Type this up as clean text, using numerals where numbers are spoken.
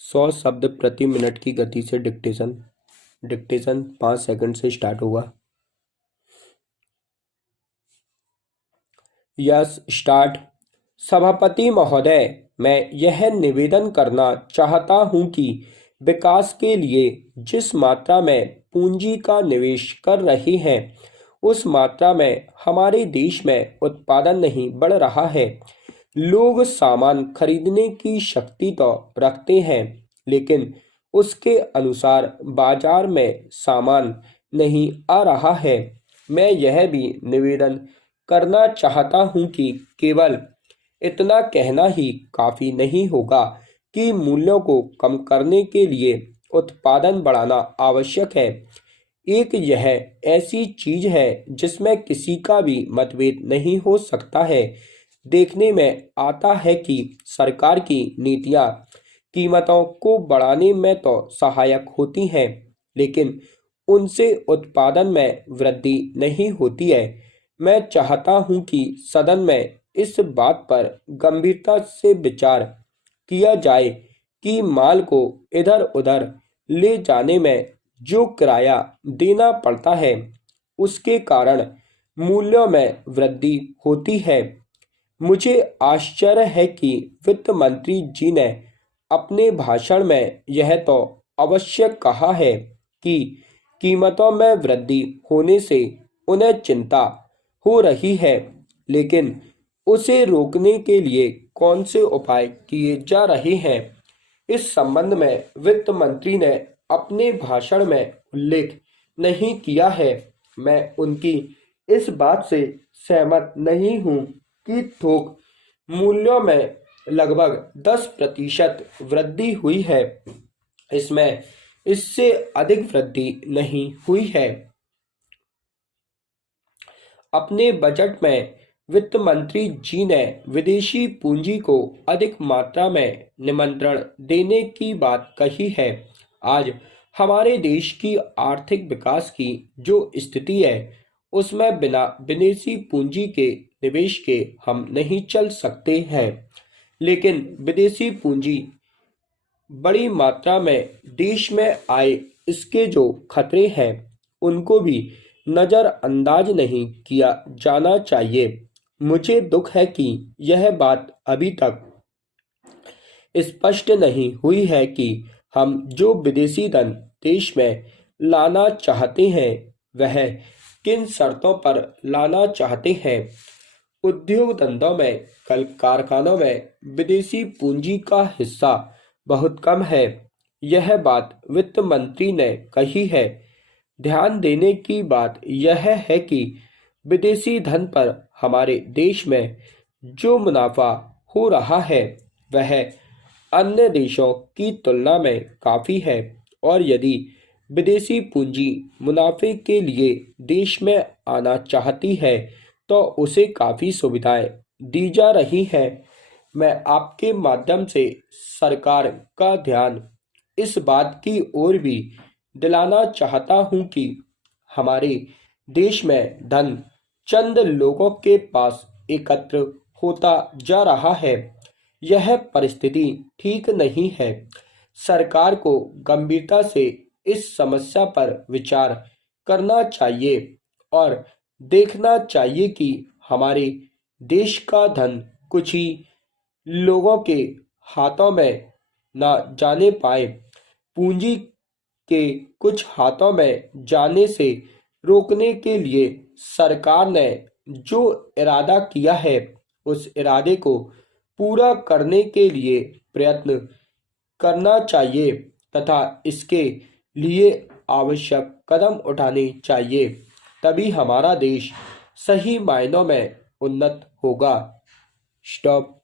100 शब्द प्रति मिनट की गति से डिक्टेशन। डिक्टेशन 5 सेकंड से स्टार्ट होगा। Yes start. सभापति महोदय, मैं यह निवेदन करना चाहता हूं कि विकास के लिए जिस मात्रा में पूंजी का निवेश कर रहे हैं उस मात्रा में हमारे देश में उत्पादन नहीं बढ़ रहा है। लोग सामान खरीदने की शक्ति तो रखते हैं, लेकिन उसके अनुसार बाजार में सामान नहीं आ रहा है। मैं यह भी निवेदन करना चाहता हूं कि केवल इतना कहना ही काफी नहीं होगा कि मूल्यों को कम करने के लिए उत्पादन बढ़ाना आवश्यक है। एक यह ऐसी चीज है जिसमें किसी का भी मतभेद नहीं हो सकता है। देखने में आता है कि सरकार की नीतियां कीमतों को बढ़ाने में तो सहायक होती हैं, लेकिन उनसे उत्पादन में वृद्धि नहीं होती है। मैं चाहता हूं कि सदन में इस बात पर गंभीरता से विचार किया जाए कि माल को इधर उधर ले जाने में जो किराया देना पड़ता है उसके कारण मूल्यों में वृद्धि होती है। मुझे आश्चर्य है कि वित्त मंत्री जी ने अपने भाषण में यह तो अवश्य कहा है कि कीमतों में वृद्धि होने से उन्हें चिंता हो रही है, लेकिन उसे रोकने के लिए कौन से उपाय किए जा रहे हैं, इस संबंध में वित्त मंत्री ने अपने भाषण में उल्लेख नहीं किया है। मैं उनकी इस बात से सहमत नहीं हूं कि थोक मूल्यों में लगभग 10% वृद्धि हुई है। इसमें इससे अधिक वृद्धि नहीं हुई है। अपने बजट में वित्त मंत्री जी ने विदेशी पूंजी को अधिक मात्रा में निमंत्रण देने की बात कही है। आज हमारे देश की आर्थिक विकास की जो स्थिति है उसमें बिना विदेशी पूंजी के निवेश के हम नहीं चल सकते हैं, लेकिन विदेशी पूंजी बड़ी मात्रा में देश में आए इसके जो खतरे हैं उनको भी नज़रअंदाज नहीं किया जाना चाहिए। मुझे दुख है कि यह बात अभी तक स्पष्ट नहीं हुई है कि हम जो विदेशी धन देश में लाना चाहते हैं वह किन शर्तों पर लाना चाहते हैं। उद्योग धंधों में, कल कारखानों में विदेशी पूंजी का हिस्सा बहुत कम है। यह बात वित्त मंत्री ने कही है। ध्यान देने की बात यह है कि विदेशी धन पर हमारे देश में जो मुनाफा हो रहा है वह अन्य देशों की तुलना में काफ़ी है, और यदि विदेशी पूंजी मुनाफे के लिए देश में आना चाहती है तो उसे काफ़ी सुविधाएं दी जा रही हैं। मैं आपके माध्यम से सरकार का ध्यान इस बात की ओर भी दिलाना चाहता हूं कि हमारे देश में धन चंद लोगों के पास एकत्र होता जा रहा है। यह परिस्थिति ठीक नहीं है। सरकार को गंभीरता से इस समस्या पर विचार करना चाहिए और देखना चाहिए कि हमारे देश का धन कुछ ही लोगों के हाथों में ना जाने पाए। पूंजी के कुछ हाथों में जाने से रोकने के लिए सरकार ने जो इरादा किया है उस इरादे को पूरा करने के लिए प्रयत्न करना चाहिए तथा इसके लिए आवश्यक कदम उठाने चाहिए। तभी हमारा देश सही मायनों में उन्नत होगा। स्टॉप।